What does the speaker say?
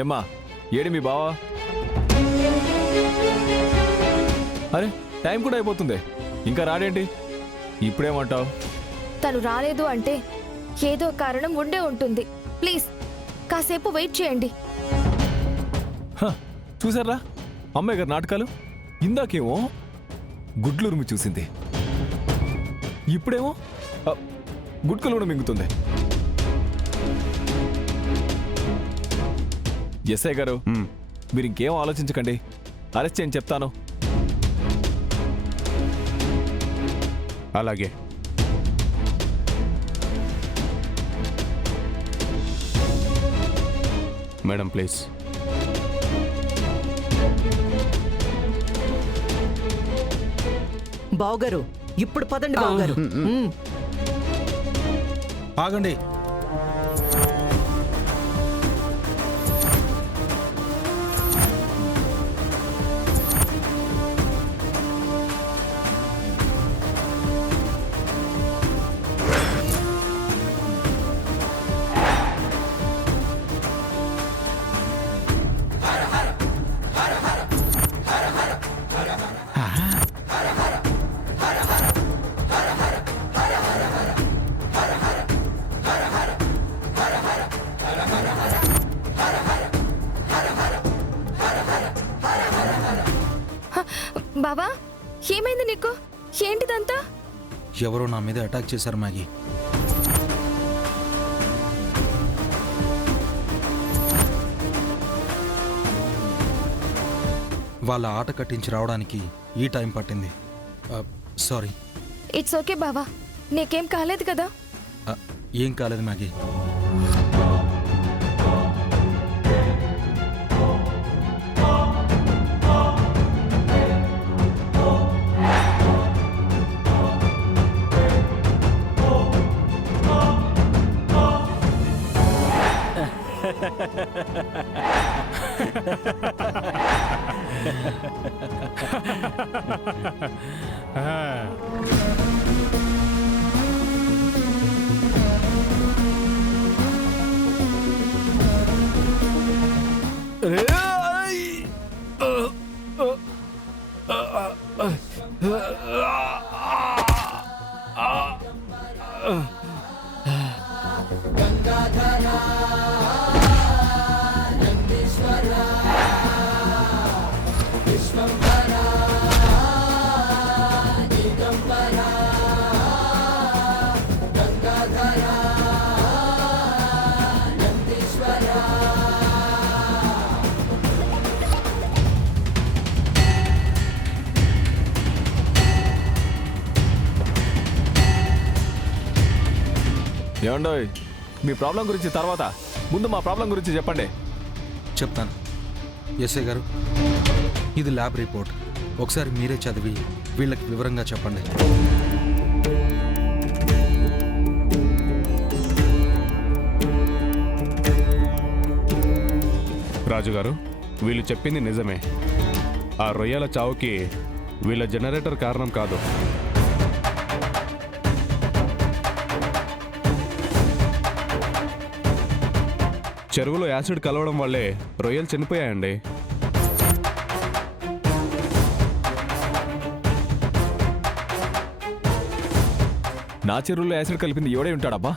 ఏమ్మా ఏడి మీ బావా? అరే టైం కూడా అయిపోతుంది, ఇంకా రాడేంటి? ఇప్పుడేమంటావు? తను రాలేదు అంటే ఏదో కారణం ఉండే ఉంటుంది. ప్లీజ్ కాసేపు వెయిట్ చేయండి. చూసారా అమ్మాయి గారు నాటకాలు? ఇందాకేమో గుడ్లురుమి చూసింది, ఇప్పుడేమో గుడ్కలు కూడా మింగుతుంది. ఎస్ఐ గారు మీరు ఇంకేం ఆలోచించకండి, అరెస్ట్ చేయని చెప్తాను. అలాగే. Madam please. బావగారు ఇప్పుడు పదండి బావగారు. ఆగండి. బావా ఏమైంది నీకు? ఏంటిదంతా? ఎవరో నా మీద అటాక్ చేశారు మ్యాగీ. వాళ్ళ ఆట కట్టించి రావడానికి ఈ టైం పట్టింది. సారీ. ఇట్స్ ఓకే బావా, నీకేం కాలేదు కదా? ఏం కాలేదు మ్యాగీ. ఏమండోయ్, మీ ప్రాబ్లం గురించి తర్వాత, ముందు మా ప్రాబ్లం గురించి చెప్పండి. చెప్తాను ఎస్ఐ గారు. ఇది ల్యాబ్ రిపోర్ట్, ఒకసారి మీరే చదివి వీళ్ళకి వివరంగా చెప్పండి. రాజుగారు, వీళ్ళు చెప్పింది నిజమే. ఆ రొయ్యల చావుకి వీళ్ళ జనరేటర్ కారణం కాదు. చెరువులో యాసిడ్ కలవడం వల్లే రొయ్యలు చనిపోయాయండి. నా చెరువులో యాసిడ్ కలిపింది ఎవడే ఉంటాడబ్బా?